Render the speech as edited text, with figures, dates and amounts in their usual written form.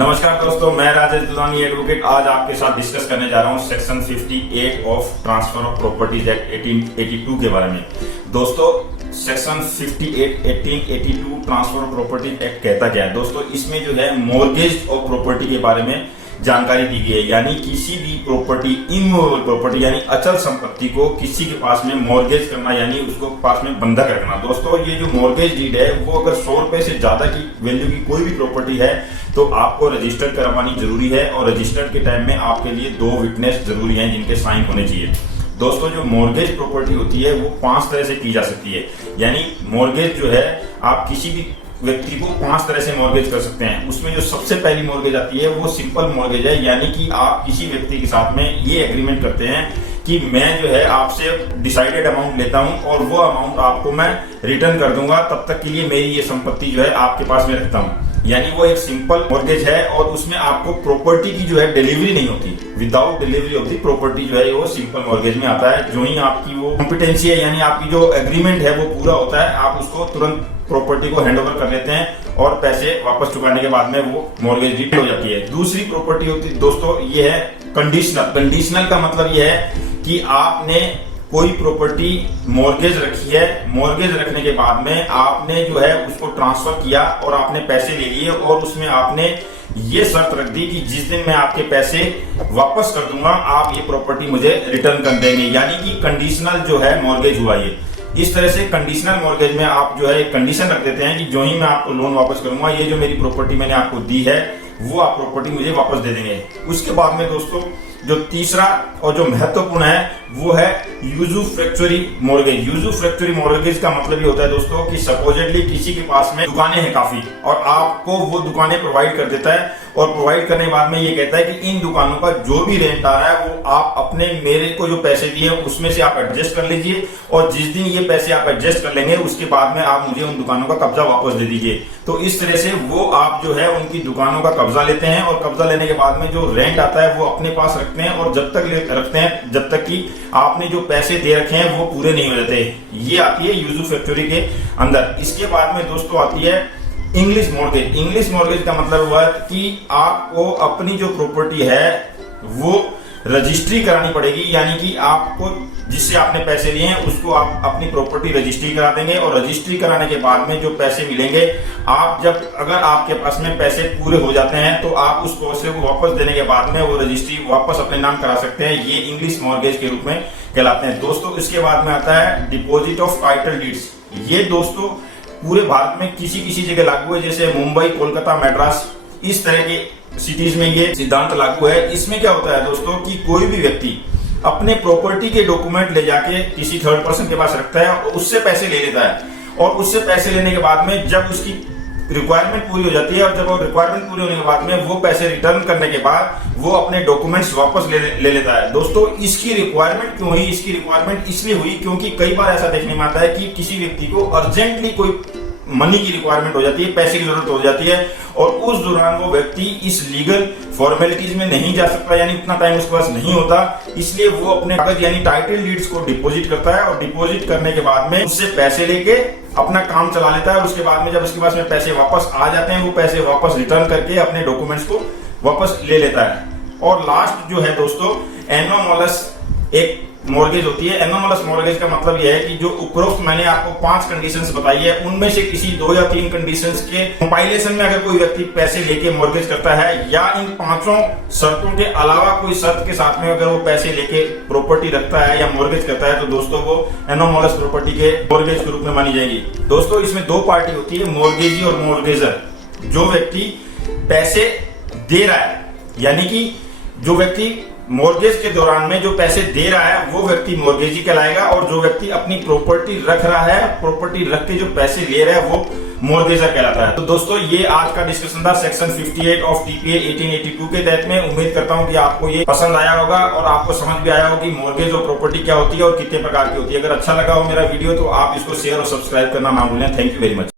नमस्कार दोस्तों, मैं राजेश दुलानी एडवोकेट आज आपके साथ डिस्कस करने जा रहा हूं section 58 of transfer of properties act 1882 के बारे में। दोस्तों, section 58 1882 transfer of property act कहता क्या है? दोस्तों, इसमें जो है मॉर्गेज ऑफ प्रॉपर्टी के बारे में जानकारी दी गई है, यानी किसी भी प्रॉपर्टी, इमूवेबल प्रॉपर्टी यानी अचल संपत्ति को किसी के पास में मॉर्गेज करना, यानी उसको पास में बंधक रखना। दोस्तों, ये जो मॉर्गेज डीड है वो अगर 100 रुपए से ज्यादा की वैल्यू की कोई भी प्रॉपर्टी है तो आपको रजिस्टर्ड करवानी जरूरी है, और रजिस्टर्ड के टाइम में आपके लिए 2 विटनेस जरूरी हैं जिनके साइन होने चाहिए। दोस्तों, जो मॉर्गेज प्रॉपर्टी होती है वो 5 तरह से की जा सकती है, यानी मॉर्गेज जो है आप किसी भी व्यक्ति को 5 तरह से मॉर्गेज कर सकते हैं। उसमें जो सबसे पहली मॉर्गेज आती है वो सिंपल मॉर्गेज है, यानी कि आप किसी व्यक्ति के साथ में ये एग्रीमेंट करते हैं कि मैं जो है आपसे डिसाइडेड अमाउंट लेता हूं और वो अमाउंट आपको मैं रिटर्न कर दूंगा, तब तक के लिए मेरी ये संपत्ति जो है आपके पास में रखता हूं। यानी वो एक सिंपल मॉर्गेज है और उसमें आपको प्रॉपर्टी की जो है डिलीवरी नहीं होती। Without delivery of the property जो है वो सिंपल मॉर्गेज में आता है। जो ही आपकी वो कॉम्पिटेंसी है, यानी आपकी जो एग्रीमेंट है वो पूरा होता है, आप उसको तुरंत प्रॉपर्टी को हैंड ओवर कर लेते हैं और पैसे वापस चुकाने के बाद में वो मॉर्गेज डीड हो जाती है। दूसरी प्रॉपर्टी होती है दोस्तों, ये है कंडीशनल। कंडीशनल का मतलब ये है कि आपने कोई प्रॉपर्टी मॉर्गेज रखी है, मॉर्गेज रखने के बाद में आपने जो है उसको ट्रांसफर किया और आपने पैसे ले लिए, और उसमें आपने ये शर्त रख दी कि जिस दिन मैं आपके पैसे वापस कर दूंगा आप ये प्रॉपर्टी मुझे रिटर्न कर देंगे, यानी कि कंडीशनल जो है मॉर्गेज हुआ ये। इस तरह से कंडीशनल मॉर्गेज में आप जो है एक कंडीशन रख देते हैं कि जो ही मैं आपको लोन वापस करूंगा, ये जो मेरी प्रॉपर्टी मैंने आपको दी है वो आप प्रॉपर्टी मुझे वापस दे देंगे। उसके बाद में दोस्तों जो तीसरा और जो महत्वपूर्ण है वो है यूजुफ्रैक्चुअरी मॉर्गेज। यूजुफ्रैक्चुअरी मॉर्गेज का मतलब ये होता है दोस्तों कि सपोजेडली किसी के पास में दुकानें हैं काफी, और आपको वो दुकानें प्रोवाइड कर देता है, और प्रोवाइड करने के बाद में ये कहता है कि इन दुकानों का जो भी रेंट आ रहा है वो आप अपने मेरे को जो पैसे दिए उसमें से आप एडजस्ट कर लीजिए, और जिस दिन ये पैसे आप एडजस्ट कर लेंगे उसके बाद में आप मुझे उन दुकानों का कब्जा वापस दे दीजिए। तो इस तरह से वो आप जो है उनकी दुकानों का कब्जा लेते हैं, और कब्जा लेने के बाद में जो रेंट आता है वो अपने पास रखते हैं, और जब तक रखते हैं जब तक कि आपने जो पैसे दे रखे हैं वो पूरे नहीं हो जाते। ये आती है यूजुफ्रैक्चुअरी के अंदर। इसके बाद में दोस्तों आती है इंग्लिश मॉर्गेज। इंग्लिश मॉर्गेज का मतलब हुआ कि आपको अपनी जो प्रॉपर्टी है वो रजिस्ट्री करानी पड़ेगी, यानी कि आपको जिससे आपने पैसे लिए हैं उसको आप अपनी प्रॉपर्टी रजिस्ट्री करा देंगे, और रजिस्ट्री कराने के बाद में जो पैसे मिलेंगे, आप जब अगर आपके पास में पैसे पूरे हो जाते हैं तो आप उस पैसे को वापस देने के बाद में वो रजिस्ट्री वापस अपने नाम करा सकते हैं। ये इंग्लिश मॉर्गेज के रूप में कहलाते हैं। दोस्तों, इसके बाद में आता है डिपॉजिट ऑफ टाइटल डीड्स। ये दोस्तों पूरे भारत में किसी किसी जगह लागू है, जैसे मुंबई, कोलकाता, मैड्रास, इस तरह के सिटीज में ये सिद्धांत लागू है। इसमें क्या होता है दोस्तों कि कोई भी व्यक्ति अपने प्रॉपर्टी के डॉक्यूमेंट ले जाके किसी थर्ड पर्सन के पास रखता है और उससे पैसे ले लेता है, और उससे पैसे लेने के बाद में जब उसकी रिक्वायरमेंट पूरी हो जाती है, और जब वो रिक्वायरमेंट पूरी होने के बाद में वो पैसे रिटर्न करने के बाद वो अपने डॉक्यूमेंट्स वापस ले लेता है। दोस्तों, इसकी रिक्वायरमेंट क्यों हुई? इसकी रिक्वायरमेंट इसलिए हुई क्योंकि कई बार ऐसा देखने में आता है कि किसी व्यक्ति को अर्जेंटली कोई मनी की रिक्वायरमेंट हो जाती है, पैसे की जरूरत हो जाती है, और उस दौरान वो व्यक्ति इस लीगल फॉर्मेलिटीज में नहीं जा सकता, यानी उतना टाइम उसके पास नहीं होता, इसलिए वो अपने कागज यानी टाइटल डीड्स को डिपॉजिट करता है, और डिपॉजिट करने के बाद में उससे पैसे लेके अपना काम चला लेता है। और उसके बाद में जब उसके पास में पैसे वापस आ जाते हैं वो पैसे वापस रिटर्न करके अपने डॉक्यूमेंट्स को वापस ले लेता है। और लास्ट जो है दोस्तों एनोमलस एक मॉर्गेज होती है। एनोमलस मॉर्गेज का मतलब यह है कि जो उपरोक्त मैंने आपको 5 कंडीशंस बताई है उनमें से किसी 2 या 3 कंडीशंस के कंपाइलेशन में अगर कोई व्यक्ति पैसे लेके मॉर्गेज करता है, या इन 5 शर्तों के अलावा कोई शर्त के साथ में अगर वो पैसे लेके प्रॉपर्टी रखता है या मॉर्गेज करता है, तो दोस्तों वो एनोमलस प्रॉपर्टी के मॉर्गेज के रूप में मानी जाएगी। दोस्तों, इसमें 2 पार्टी होती है, मॉर्गेजी और मॉर्गेजर। जो व्यक्ति पैसे दे रहा है, यानी कि जो व्यक्ति मॉर्गेज के दौरान में जो पैसे दे रहा है वो व्यक्ति मॉर्गेजी कहलाएगा, और जो व्यक्ति अपनी प्रॉपर्टी रख रहा है, प्रॉपर्टी रख के जो पैसे ले रहा है वो मॉर्गेजर कहलाता है। तो दोस्तों, ये आज का डिस्कशन था सेक्शन 58 ऑफ टीपीए 1882 के तहत में। उम्मीद करता हूं कि आपको ये पसंद आया होगा और आपको समझ भी आया होगा कि मॉर्गेज और प्रॉपर्टी क्या होती है और कितने प्रकार की होती है। अगर अच्छा लगा हो मेरा वीडियो तो आप इसको शेयर और सब्सक्राइब करना ना भूलें। Thank you very much.